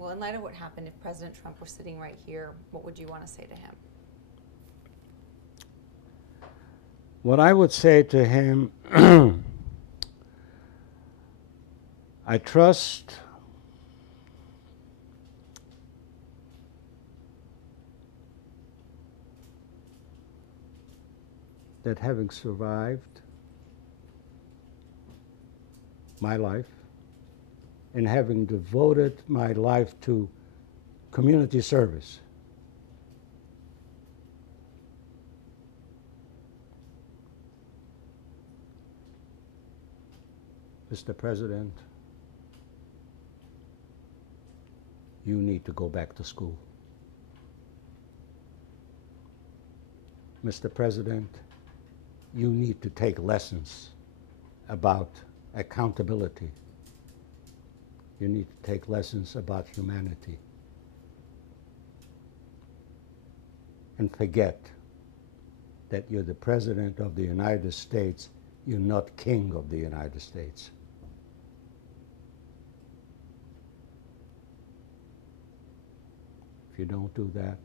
Well, in light of what happened, if President Trump were sitting right here, what would you want to say to him? What I would say to him, I trust that having survived my life and having devoted my life to community service, Mr. President, you need to go back to school. Mr. President, you need to take lessons about accountability. You need to take lessons about humanity. And forget that you're the President of the United States. You're not King of the United States. If you don't do that,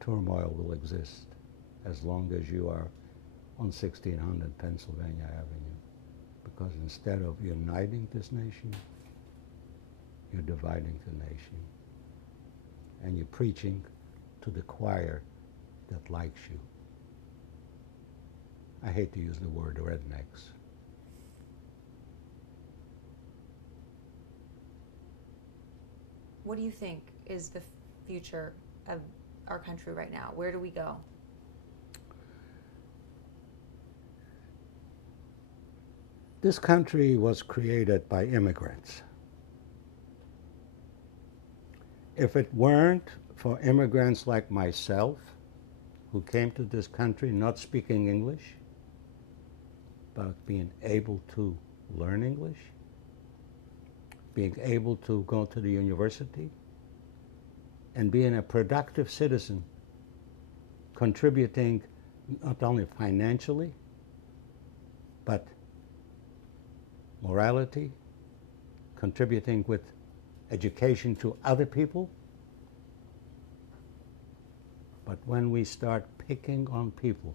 turmoil will exist as long as you are on 1600 Pennsylvania Avenue. Because instead of uniting this nation, you're dividing the nation. And you're preaching to the choir that likes you. I hate to use the word rednecks. What do you think is the future of our country right now? Where do we go? This country was created by immigrants. If it weren't for immigrants like myself, who came to this country not speaking English, but being able to learn English, being able to go to the university, and being a productive citizen, contributing not only financially, but morality, contributing with education to other people. But when we start picking on people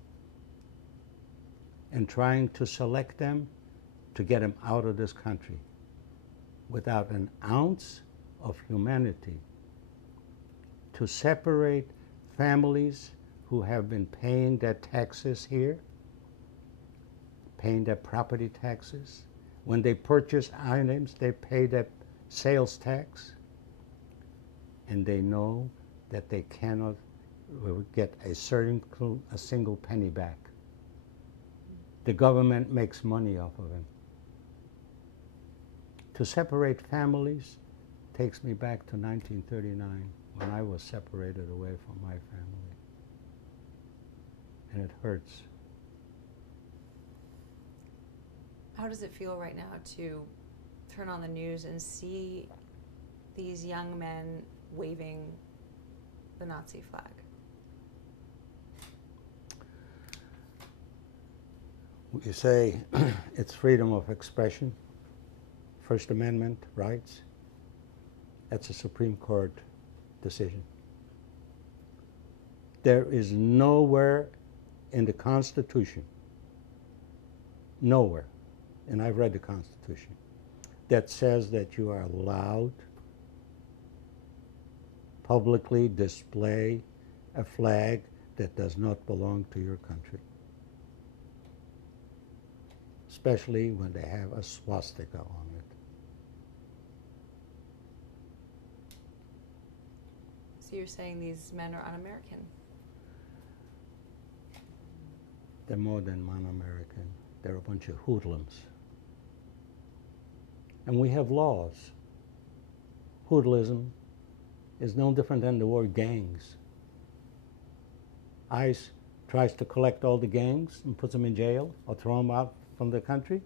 and trying to select them to get them out of this country without an ounce of humanity, to separate families who have been paying their taxes here, paying their property taxes. When they purchase items, they pay their sales tax, and they know that they cannot get a single penny back. The government makes money off of them. To separate families takes me back to 1939, when I was separated away from my family. And it hurts. How does it feel right now to turn on the news and see these young men waving the Nazi flag? You say it's freedom of expression, First Amendment rights. That's a Supreme Court decision. There is nowhere in the Constitution, nowhere, and I've read the Constitution, that says that you are allowed publicly display a flag that does not belong to your country, especially when they have a swastika on it. So you're saying these men are un-American? They're more than un-American. They're a bunch of hoodlums. And we have laws. Hoodlism is no different than the word gangs. ICE tries to collect all the gangs and puts them in jail or throw them out from the country.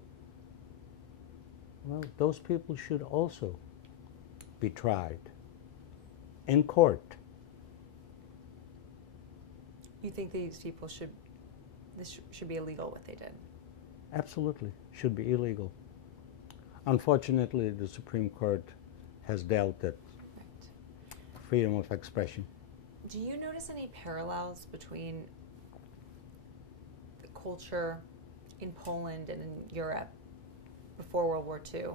Well, those people should also be tried in court. You think these people this should be illegal, what they did? Absolutely, should be illegal. Unfortunately, the Supreme Court has dealt that Right. freedom of expression. Do you notice any parallels between the culture in Poland and in Europe before World War II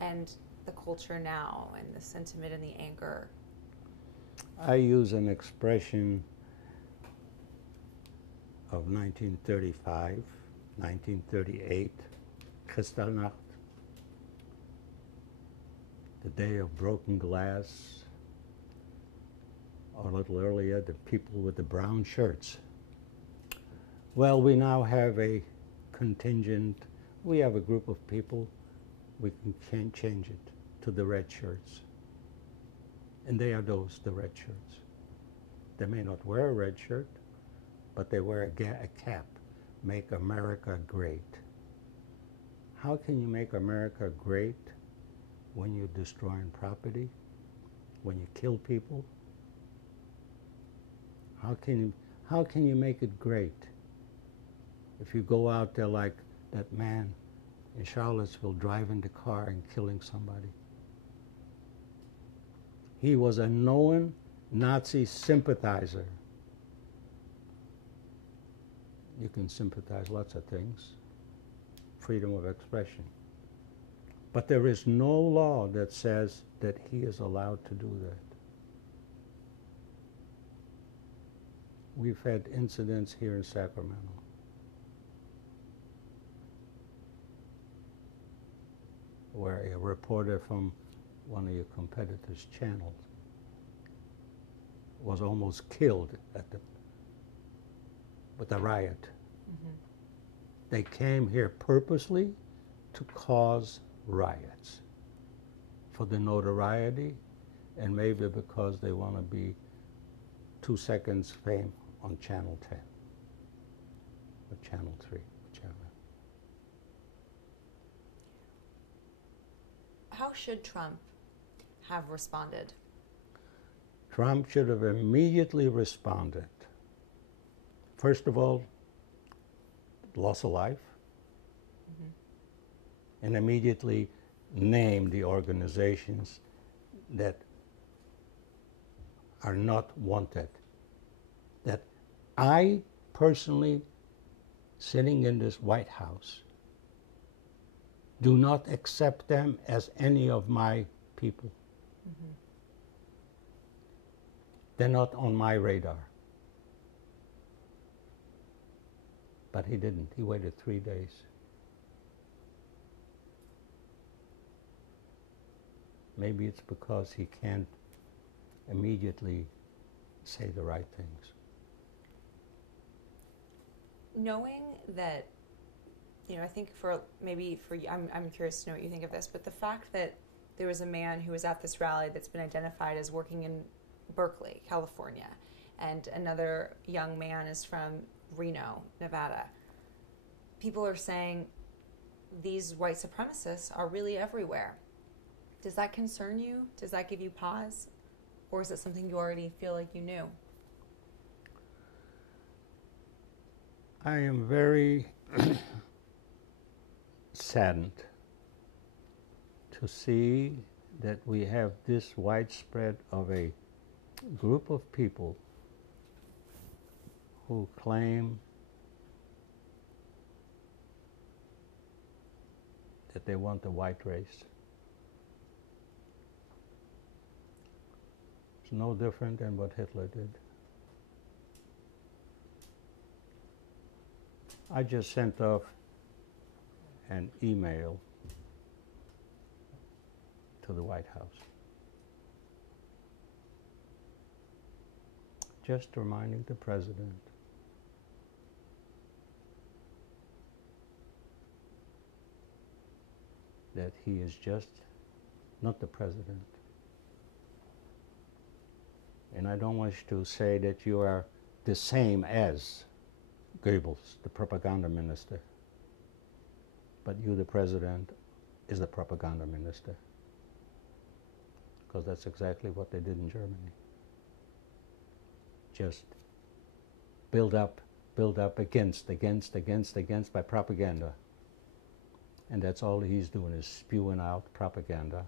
and the culture now and the sentiment and the anger? I use an expression of 1935, 1938, Kristallnacht, the day of broken glass, or a little earlier, the people with the brown shirts. Well, we now have a contingent, we have a group of people, we can change it to the red shirts. And they are those, the red shirts. They may not wear a red shirt, but they wear a cap. Make America great. How can you make America great when you're destroying property, when you kill people? How can you make it great if you go out there like that man in Charlottesville driving the car and killing somebody? He was a known Nazi sympathizer. You can sympathize lots of things, freedom of expression. But there is no law that says that he is allowed to do that. We've had incidents here in Sacramento where a reporter from one of your competitors' channels was almost killed with a riot. Mm-hmm. They came here purposely to cause riots for the notoriety and maybe because they want to be 2 seconds fame on Channel 10 or Channel 3, whichever. How should Trump have responded? Trump should have immediately responded. First of all, loss of life, and immediately name the organizations that are not wanted. That I personally, sitting in this White House, do not accept them as any of my people. Mm-hmm. They're not on my radar. But he didn't. He waited 3 days. Maybe it's because he can't immediately say the right things. Knowing that, I think for you, I'm curious to know what you think of this, but the fact that there was a man who was at this rally that's been identified as working in Berkeley, California, and another young man is from Reno, Nevada. People are saying these white supremacists are really everywhere. Does that concern you? Does that give you pause? Or is it something you already feel like you knew? I am very saddened to see that we have this widespread of a group of people who claim that they want the white race. It's no different than what Hitler did. I just sent off an email to the White House, just reminding the president that he is just not the president. And I don't wish to say that you are the same as Goebbels, the propaganda minister. But you, the president, is the propaganda minister. Because that's exactly what they did in Germany. Just build up against by propaganda. and that's all he's doing is spewing out propaganda